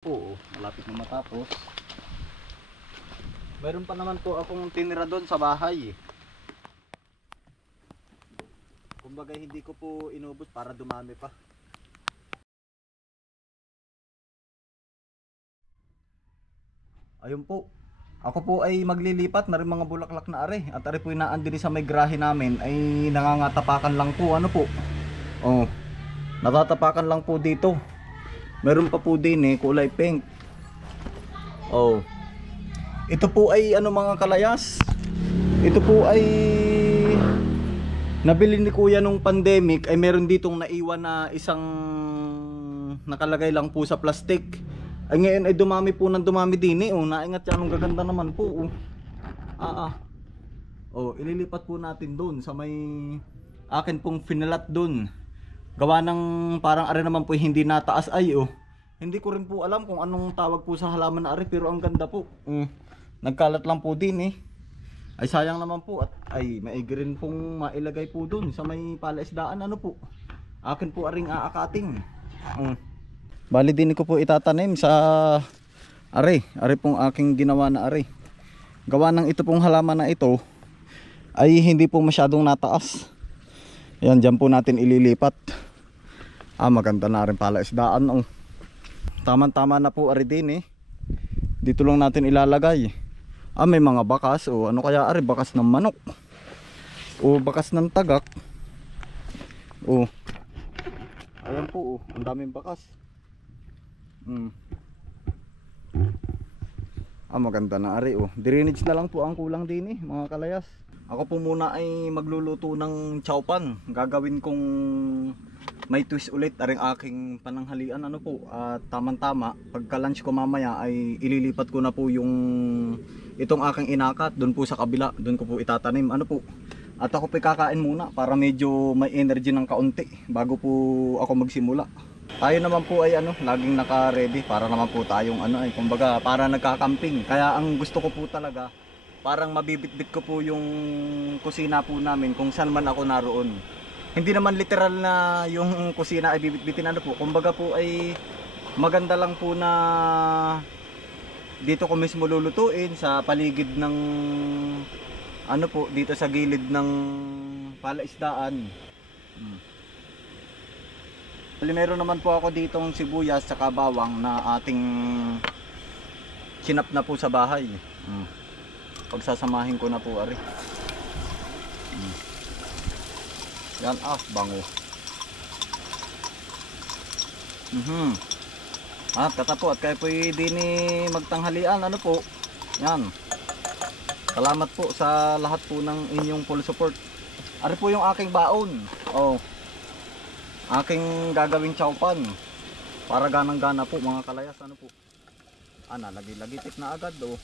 Oo, malapit na matapos. Meron pa naman po akong tinira doon sa bahay. Kumbaga hindi ko po inubos para dumami pa. Ayun po. Ako po ay maglilipat na rin mga bulaklak na are. At are po inaan din sa may grahe namin ay nangangatapakan lang po. Ano po? Oh, natatapakan lang po dito. Meron pa po din kulay pink. Oh. Ito po ay ano mga kalayas. Ito po ay nabili ni kuya nung pandemic. Ay meron ditong naiwan na isang nakalagay lang po sa plastic. Ay ngayon ay dumami po ng dumami din oh. Naingat yan, ang gaganda naman po oh. Oh, ililipat po natin doon sa may akin pong finalat doon. Gawa ng parang are naman po hindi nataas ay oh. Hindi ko rin po alam kung anong tawag po sa halaman na are, pero ang ganda po. Nagkalat lang po din eh. Ay sayang naman po at ay maigi rin pong mailagay po doon sa may palaisdaan ano po. Akin po aring aakating. Bali din ko po itatanim sa are pong aking ginawa na are. Gawa ng ito pong halaman na ito ay hindi po masyadong nataas. Yan, dyan po natin ililipat. Maganda na rin palaisdaan oh. Tama-tama na po are din eh. Dito lang natin ilalagay. May mga bakas o ano kaya are, bakas ng manok o bakas ng tagak. Ayan po ang daming bakas. Maganda na are oh. Drainage na lang po ang kulang din eh mga kalayas. Ako po muna ay magluluto ng chowpan. Gagawin kong may twist ulit aring aking pananghalian ano po. At tamang-tama pagka lunch ko mamaya ay ililipat ko na po yung itong aking inakat doon po sa kabila. Doon ko po itatanim ano po. At ako po kakain muna para medyo may energy ng kaunti bago po ako magsimula. Tayo naman po ay laging naka-ready para naman po tayong kumbaga para nagka-camping. Kaya ang gusto ko po talaga parang mabibitbit ko po yung kusina po namin kung saan man ako naroon. Hindi naman literal na yung kusina ay bibitbitin po. Kumbaga po ay maganda lang po na dito ko mismo lulutuin sa paligid ng dito sa gilid ng palaisdaan. Meron naman po ako ditong sibuyas sa bawang na ating sinap na po sa bahay. Pagsasamahin ko na po ari. Yan bango. At katapo at kayo po din magtanghalian ano po. Yan. Salamat po sa lahat po ng inyong full support. Ari po yung aking baon. Aking gagawing chowpan. Para ganang-gana po mga kalayas ano po. Lagi-lagitik na agad oh.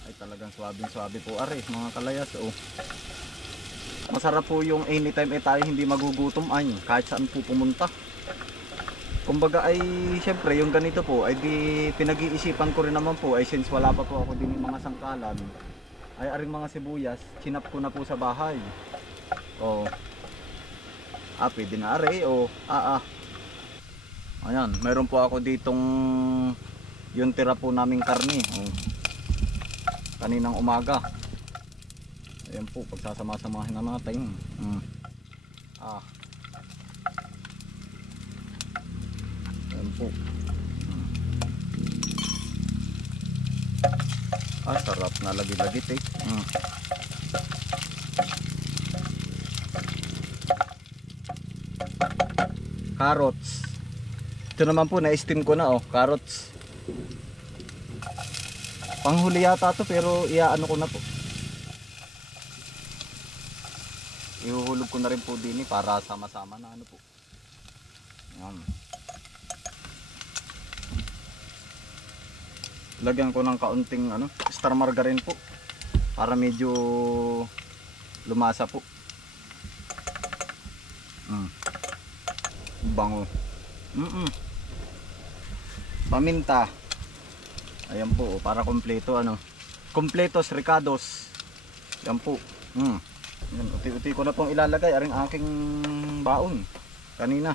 Ay talagang swabing-swabe po ari mga kalayas oh. Masarap po yung anytime tayo hindi magugutom kahit saan po pumunta. Kumbaga ay syempre yung ganito po ay di pinag-iisipan ko rin naman po ay since wala pa po ako din yung mga sangkalan ay aring mga sibuyas sinap ko na po sa bahay. Pwede na are ayan, meron po ako ditong yung tira po naming karne kaninang umaga. Ayan po, pagsasama-samahin na natin. Ayan po. Sarap na lagi-lagit eh. Carrots. Ito naman po, na-steam ko na carrots. Panghuli yata to pero iaano ko na po. Ihuhulog ko na rin po din para sama-sama na po. Yan. Lagyan ko ng kaunting star margarine po para medyo lumasa po. Bango. Paminta. Ayan po para kompleto kompletos ricados. Yan po. Yan, uti-uti ko na pong ilalagay aring aking baon kanina.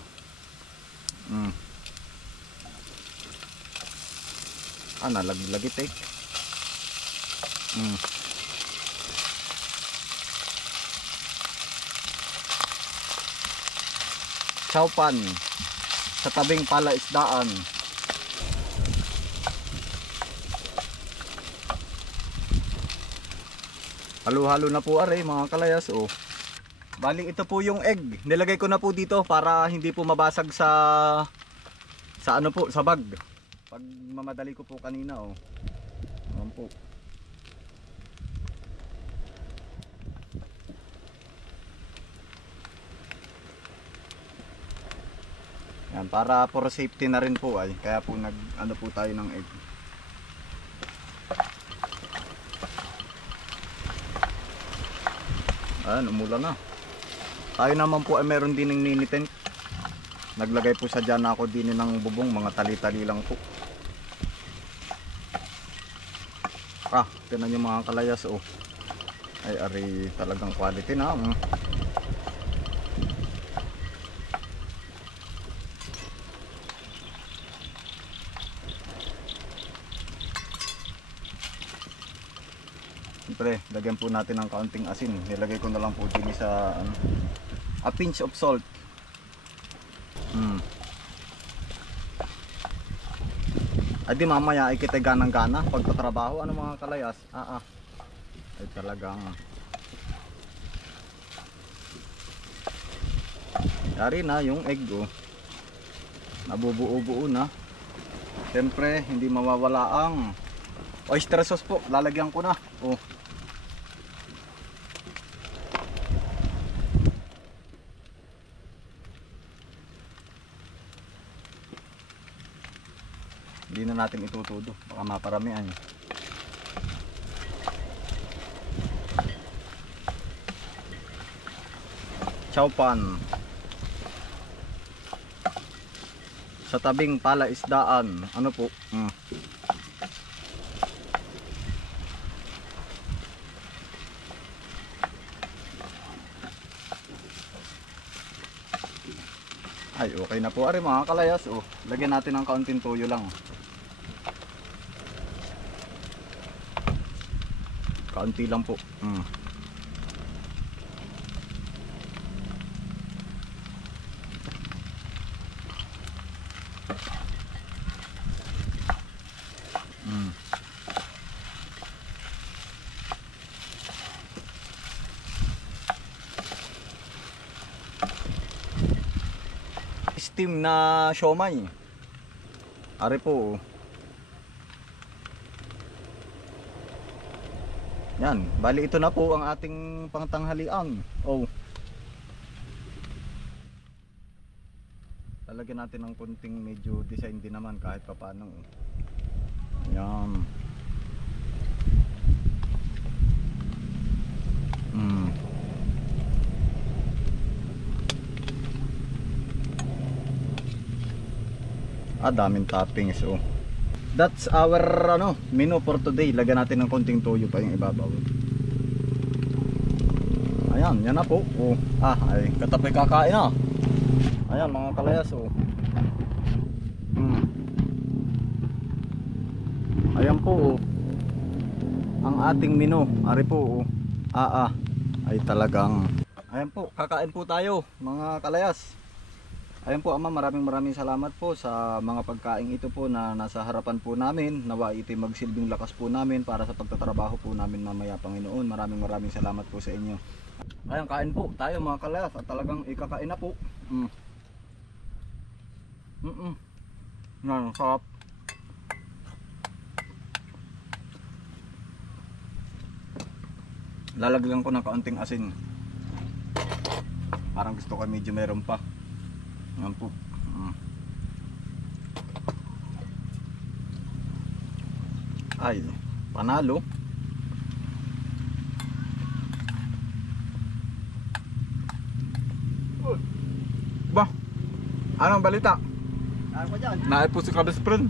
Nalaglagit eh. Chowpan sa tabing palaisdaan. Halo-halo na po are mga kalayas. Bali ito po yung egg. Nilagay ko na po dito para hindi po mabasag sa ano po, sa bag. Pag mamadali ko po kanina Ayan po. Yan, para for safety na rin po kaya po ano po tayo ng egg. Ayan, umulan na. Tayo naman po ay meron din ng mini tent. Naglagay po sa dyan ako din ng bubong, mga tali-tali lang po. Tinan nyo mga kalayas ay ari talagang quality na. Siyempre, lagyan po natin ng kaunting asin. Nilagay ko na lang po din sa a pinch of salt. Ay di mamaya ay kita ganang-gana pagtatrabaho. Ano mga kalayas? Ay talagang yari na yung egg nabubuo-buo na. Siyempre hindi mawawala ang oyster sauce po. Lalagyan ko na. Hindi na natin itutudo, baka maparamihan. Chowpan sa tabing palaisdaan. Ano po? Ay okay na po ari mga kalayas. Lagyan natin ng kaunting toyo lang. Kaunti lang po. Steam na siomai. Ari po. Yan, bali ito na po ang ating pangtanghalian. Lalagyan natin ng kunting medyo design din naman kahit papaano. Yan. Daming toppings. That's our menu for today. Lagyan natin ng konting toyo pa yung ibabaw. Ayan, yan na po. Ay katapay kakain na. Ayan mga kalayas. Ayan po ang ating menu. Ari po ay talagang. Ayan po, kakain po tayo mga kalayas. Ayan po Ama, maraming salamat po sa mga pagkain ito po na nasa harapan po namin. Nawa ito'y magsilbing lakas po namin para sa pagtatrabaho po namin mamaya, Panginoon. Maraming salamat po sa inyo. Ayan, kain po tayo mga kalayas at talagang ikakain na po. Yan, sarap. Lalagyan ko ng kaunting asin. Parang gusto ko medyo meron pa. Yan po. Ay, panalo. Ba? Anong balita? Ano pa dyan? Naipo si Kabes Friend.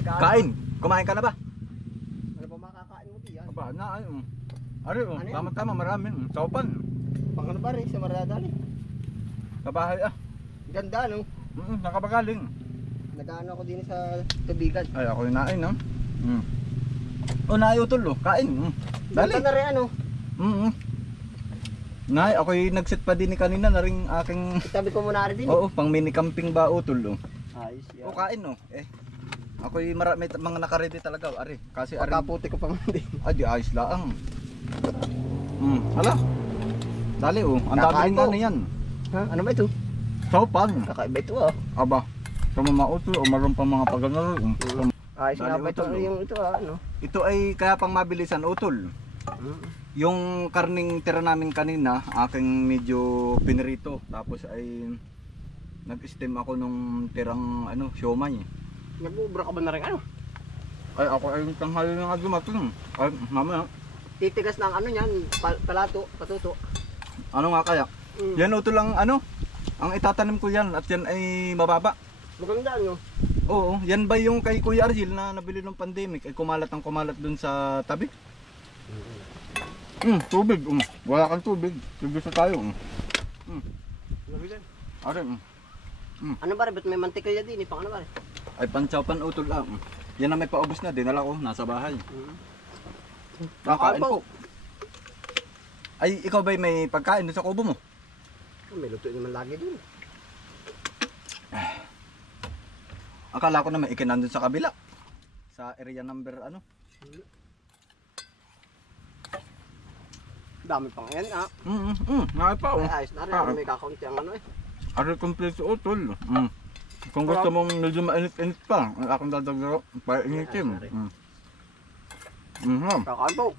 Kain. Kumain ka na ba? Ano ba makakain mo diyan? Aba, Ari, tama-tama marami. Chowpan. Pang ano ba rin sa Maradali? Kabahay Ganda no? Nakabagaling. Nag-ano ako din sa tubigan. Ay, ako yung nain O, nay, utol, oh. Kain. Dali. Dali na rin ano. Nay, ako'y nagset pa din ni kanina na rin aking... Itabi ko muna rin din. Oo, pang mini camping ba, utol, oh. Ayos yan. O, kain, oh. Ako'y may mga nakaredy talaga, ari. Kasi ari... Pagkaputi ko pa man din. Ay, di ayos laang. Hala. Dali, oh. Ang dami Kakain rin po. ano yan. Ha? Ano ba ito? Saupan. Kakaiba ito ah. Aba. Sa mga utol, o maroon pa mga pagano. Ayos Dali, nga ba ito? utol, oh. Yung ito ah, ano? Ito ay kaya pang mabilisan, utol. Yung karning tira namin kanina, aking medyo pinirito. Tapos ay nag-steam ako nung tirang ano, siomay. Nag-ubra ka ba na rin ano? Ay ako ay tanghali na nga dumating. Ay mamaya. Titigas ng ano yan, palato, patuto. Ano nga kaya? Yan utol lang ano. Ang itatanim ko yan at yan ay mababa. Maganda ano? Oo, yan ba yung kay Kuya Argil na nabili nung pandemic ay kumalat dun sa tabi? Tubig. Wala kang tubig. Tubig sa tayo. Are. Ano ba rin? Ba't may mantikilya din? Pang ano ba rin? Ay pantsaw utol lang. Yan na may paubos na, dinala ko nasa bahay. Kakain po. Ay ikaw ba may pagkain dun sa kubo mo? May luto naman lagi dun. Akala ko naman ikinandun sa kabila. Sa area number ano? Dami pang yan ah. Nga pa oh. Ay, ayos na rin. May kakaunti ang ano eh. Are kompleto utol. Kung gusto mong medyo mainit-init pa, ang akong dadagdagan para initim. Kakain po.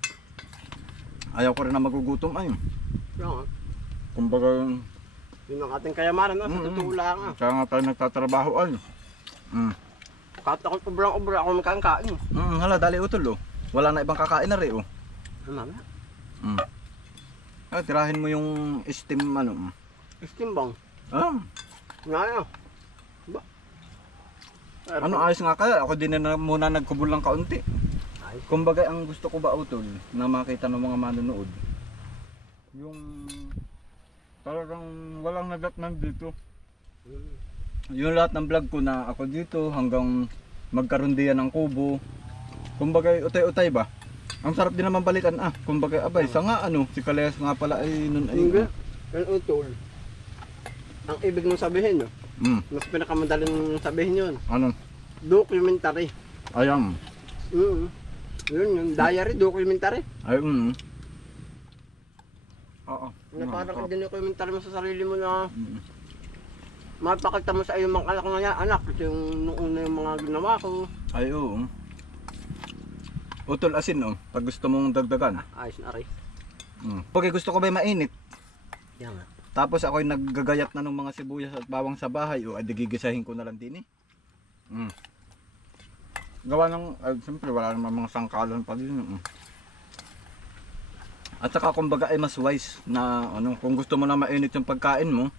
Ayaw ko rin na magugutom ay. Yan ah. Kumbaga, Yun ang ating kayamanan no? Sa totoo lang ah. kaya nga tayo nagtatrabaho ay. Kahit ako ubrang-ubra ako magkakain. Hala, dali utol oh. Wala na ibang kakain na rin oh. Ano na? Ay, tirahin mo yung steam ano. Istimbang. Ah, Nga yan. Ba? ano ayos nga kaya? Ako din na muna nagkubol ng kaunti. Ayos. Kumbaga ang gusto ko ba utol na makita ng mga manonood. Yung talagang walang nagatnan dito. Yung lahat ng vlog ko na ako dito hanggang magkaroon diyan ng kubo. Kumbaga utay-utay ba? Ang sarap din naman balikan kumbaga abay sa nga ano, si Kalayas nga pala ay nun ay. Hindi. Yan utol. Ang ibig mong sabihin no? Mas pinakamadaling sabihin yun. Ano? Documentary. Ayan. Yun. Diary, documentary. Ay Oo. Na parang documentary mo sa sarili mo na mapakita mo sa iyong mga anak na anak. Ito yung nung una yung mga ginawa ko. Ay oo. Utol asin pag gusto mong dagdagan. Ayos na rin. Pag gusto ko ba mainit, Yan nga. tapos ako'y naggagayat na ng mga sibuyas at bawang sa bahay, ay gigisahin ko na lang din Gawa ng, siyempre wala naman mga sangkalan pa din. At saka kumbaga ay mas wise na kung gusto mo na mainit yung pagkain mo,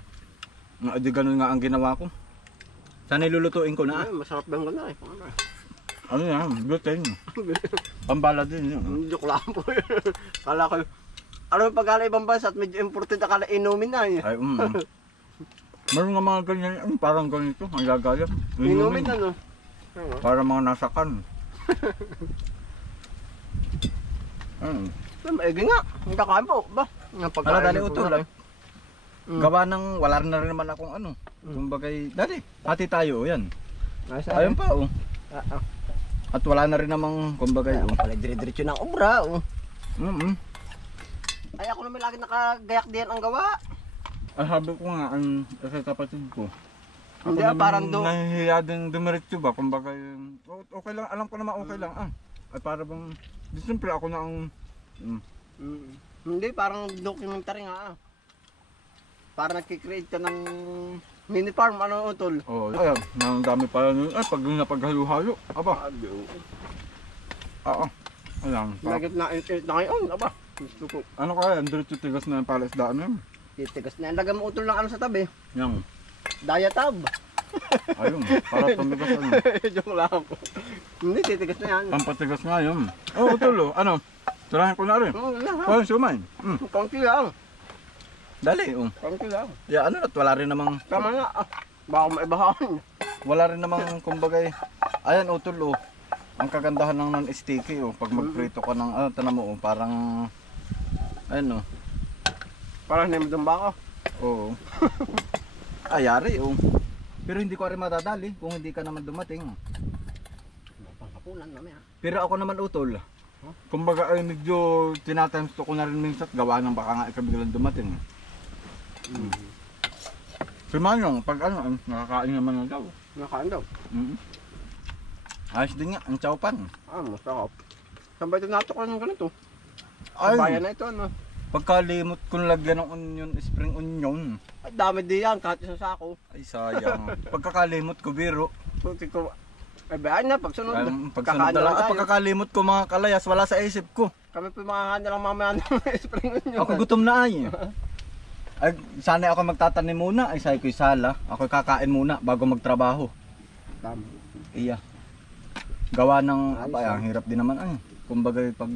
di ganun nga ang ginawa ko. Sana ilulutuin ko na Masarap bang gano'n eh. Ano yan, gluten. Pambala din yun. Joke lang po. Kala ko, alam mo pagkala ibang bansa at medyo imported akala inumin na eh. Ay, meron nga mga ganyan, parang ganito, ang gagaya. Inumin na no? Para mga nasakan. Maigi nga, ang kakain po ba? Hala, dali utol lang. Gawa ng, wala na rin naman akong kumbagay, dali, hati tayo, yan. Ayun pa At wala na rin namang kumbagay. Pala dire-diretso ng obra Ay ako naman lagi nakagayak diyan ang gawa. Ay sabi ko nga, sa kapatid ko. Hindi parang do. Nahihiya din dumiretso ba, kumbaga okay lang, alam ko naman okay lang Ay para bang, siyempre ako na ang Hindi, parang documentary nga Para nagkikreate ka ng mini farm, utol? Oo, ayun, ang dami pala nun. Ay, pag napaghalo-halo, aba. Oo, ayan. Nagit na init na ngayon, aba. Gusto ko. Ano kaya, diretso tigas na yung palasdaan na yun. Titigas na yan. Lagyan mo utol ng sa tabi. Yang. Diatab. Ayun, para tumigas Joke lang po. Hindi, titigas na yan. Pampatigas nga yun. Oo, tulo. Turahin ko na rin. Oo, yan ha. Oo, sumay. Konti lang. Dali, Konti lang. Ya, at wala rin namang, Tama nga. Baka maibahan. wala rin namang, kumbagay, ayan, utol, Ang kagandahan ng non-sticky oh, pag magprito ka ng tanam mo oh, parang ano, Parang hinimdang baka. oo. Ayari oh. Pero hindi ko rin madadali kung hindi ka naman dumating. Pangkapunan namin ha. Pero ako naman utol. Kumbaga ay medyo tinatimes to ko na rin minsan gawa ng baka nga ikabiglang dumating. Si Manong, pag ano, nakakain naman na daw. Nakain daw. Ayos din nga, ang chowpan. Masarap. Saan ba ito natok ng ganito? Ay, Sa bayan na ito ano. pagkalimot kong lagyan ng onion, spring onion. Ay dami din yan, kahit isang sako. Ay sayang. Pagkakalimot ko biro. Puti ko. Ay bayan na, pagsunod. Pagsunod na lang. At pagkakalimot ko mga kalayas, wala sa isip ko. Kami po mga lang mamaya ng spring onion. Ako gutom na ay. Ay, sana ako magtatanim muna. Ay, sabi ko sala. Ako kakain muna bago magtrabaho. Tama. Iya. Gawa ng, Ayos, abay, ang hirap din naman ay. Kumbaga pag,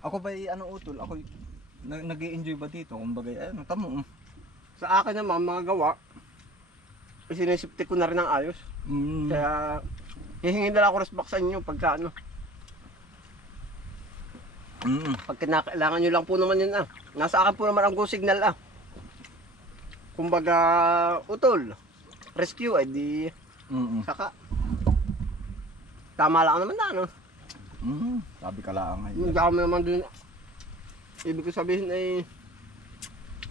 ako ba utol, ako nag-i-enjoy ba dito? Kumbaga, ano, tamo. Sa akin naman, mga gawa, sinisipti ko na rin ang ayos. Kaya, hihingin na lang ako resback sa inyo pagka ano. Pag kinakailangan nyo lang po naman yun Nasa akin po naman ang go signal Kumbaga, utol. Rescue, di saka. Tama lang naman ano. Sabi ka lang ay. Hindi kami naman dun. Ibig ko sabihin ay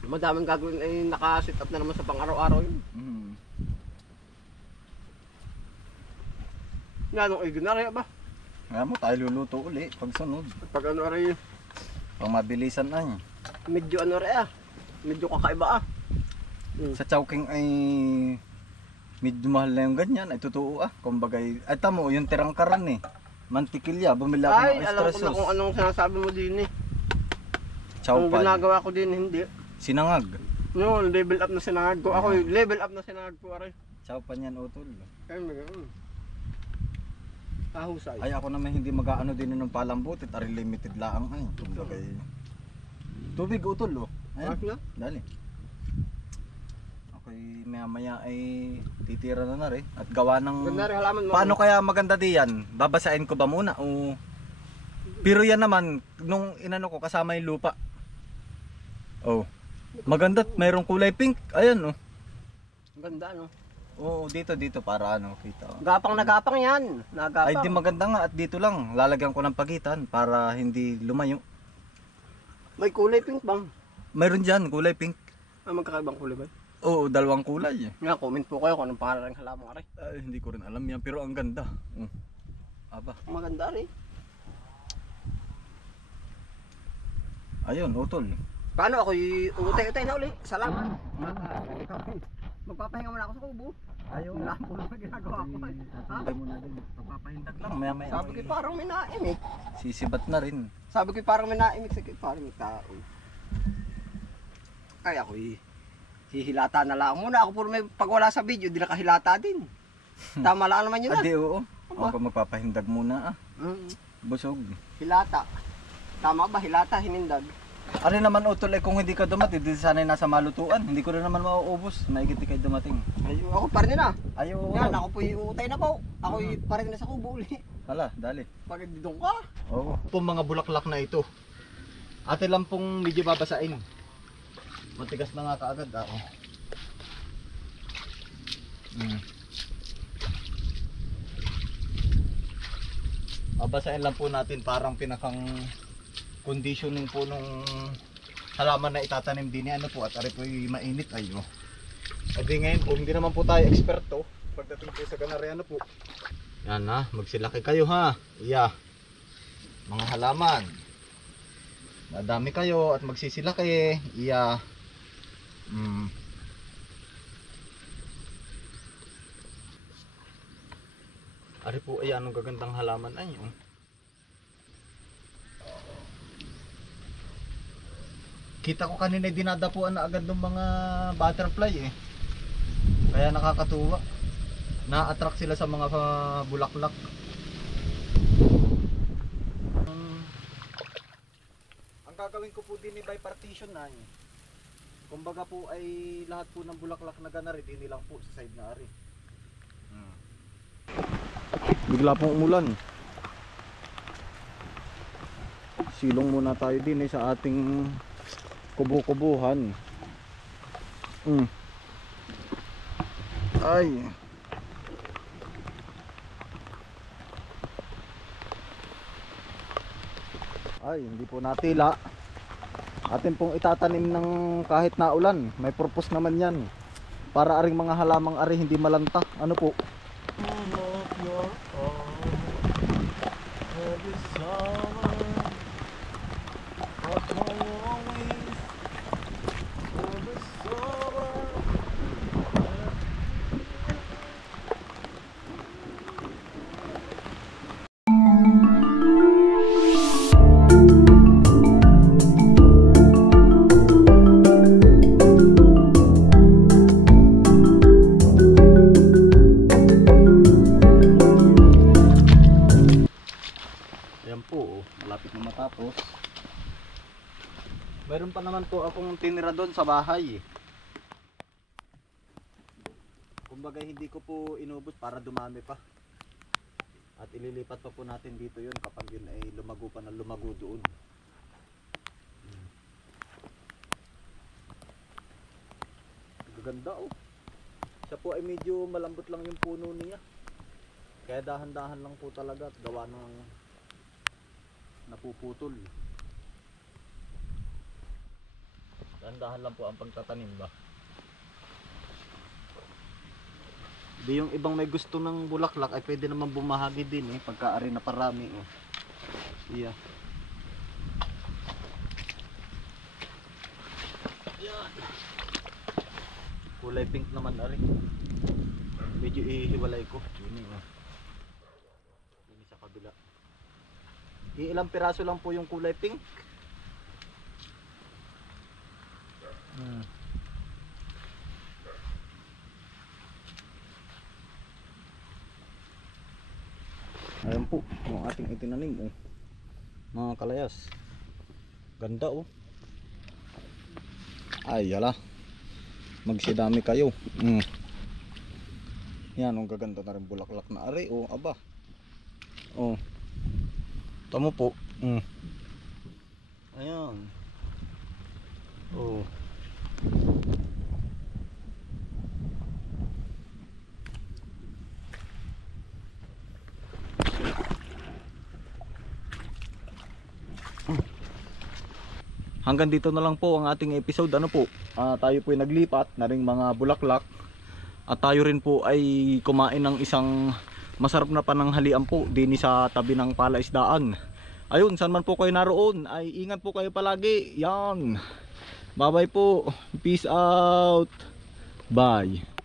madaming gagawin ay naka-sit up na naman sa pang-araw-araw yun. Nga nung ignore ba? Nga mo, tayo luluto uli pag sunod. Pag ano rin, Pang mabilisan ay. medyo ano rin medyo kakaiba Sa Chowking ay medyo mahal na yung ganyan. Ay totoo Kumbaga, ay tamo, yung tirang karan mantikilya, bumili ako Ay, ng alam extra ko na kung sauce. anong sinasabi mo din Ang Chowpan. ginagawa ko din, hindi. Sinangag. No, level up na sinangag ko. Ako, level up na sinangag ko rin. Chowpan yan utol. Ay, may gano'n. Ahusay. Ay ako naman hindi mag-aano din ng palambutit, ari limited lang ay. Kumbaga tubig utol Ayan, Bakit na? dali. Ako'y maya ay titira na rin at gawa ng Ganda rin halaman mo. paano kaya maganda diyan? Babasain ko ba muna o pero yan naman nung inano ko kasama yung lupa. Oh. Maganda, mayroong kulay pink. Ayan Ganda, no? Oo, dito para kita. Gapang na gapang yan. Nagapang. Ay di maganda nga at dito lang lalagyan ko ng pagitan para hindi lumayo. May kulay pink bang? Mayroon diyan kulay pink. Magkakaibang kulay ba? Oo, dalawang kulay. Nga, comment po kayo kung anong pangalan ng halaman ka rin. Hindi ko rin alam yan pero ang ganda. Aba. Maganda rin. Ayun, utol. Paano ako utay-utay na uli? Salamat. Magpapahinga muna ako sa kubo. Ayaw. Wala po naman ginagawa ko. Hindi mo na din. Papahindag lang. Maya. Sabi ko parang may naimik. Sisibat na rin. Sabi ko parang may naimik. Sabi ko parang may tao. Kaya ako hihilata na lang muna. Ako puro may pag wala sa video, di nakahilata din. Tama lang naman yun Adi, oo. Ako magpapahindag muna Busog. Hilata. Tama ba? Hilata, hinindag. Ano naman utol kung hindi ka dumating, di sana nasa malutuan. Hindi ko rin naman mauubos. Maigit kayo dumating. Ayun, ako pa rin na. Ayaw. Yan, ako po iutay na po. Ako pa rin na sa kubo uli. Hala, dali. Pag didong ka. Oo. Pong mga bulaklak na ito. Ate lang pong medyo babasain. Matigas na nga kaagad ako. Babasain lang po natin parang pinakang conditioning po nung halaman na itatanim din ano po at ari po mainit ayo. At di ngayon po hindi naman po tayo eksperto pagdating po sa ganariano po. Yan magsilaki kayo Iya. Mga halaman. Madami kayo at magsisilaki. Iya. Ari po ay anong gagandang halaman ay Kita ko kanina dinadapuan na agad ng mga butterfly Kaya nakakatuwa. Na-attract sila sa mga bulaklak. Ang gagawin ko po din by partition kumbaga po ay lahat po ng bulaklak na ganari din lang po sa side na ari. Bigla pong umulan. Silong muna tayo din sa ating kubo-kubuhan. Ay. Ay, hindi po natila. Atin pong itatanim ng kahit na ulan. May purpose naman yan. Para aring mga halamang ari hindi malanta. Ano po? Ayan po, malapit na matapos. Mayroon pa naman po akong tinira doon sa bahay. Kumbaga hindi ko po inubos para dumami pa. At ililipat pa po natin dito yun kapag yun ay lumago pa na lumago doon. Gaganda oh. Siya po ay medyo malambot lang yung puno niya. Kaya dahan-dahan lang po talaga at gawa ng napuputol. Dahan-dahan lang po ang pagtatanim ba. Di yung ibang may gusto ng bulaklak ay pwede naman bumahagi din pagka-ari na parami oh. Iya. Yan. Kulay pink naman ari. Medyo ihiwalay ko. Yun oh. Yun sa kabila. Ilang piraso lang po yung kulay pink. Ayan po, yung ating itinanim oh. Mga kalayas. Ganda oh. Ay yala. Magsidami kayo. Yan, ang gaganda na rin bulaklak na ari oh, aba. Oh. Tamo po. Ayan. Oh. Hanggang dito na lang po ang ating episode. Ano po? Tayo po ay naglipat na ring mga bulaklak. At tayo rin po ay kumain ng isang masarap na pananghalian po din sa tabi ng palaisdaan. Ayun, saan man po kayo naroon ay ingat po kayo palagi. Yan. Bye bye po. Peace out. Bye.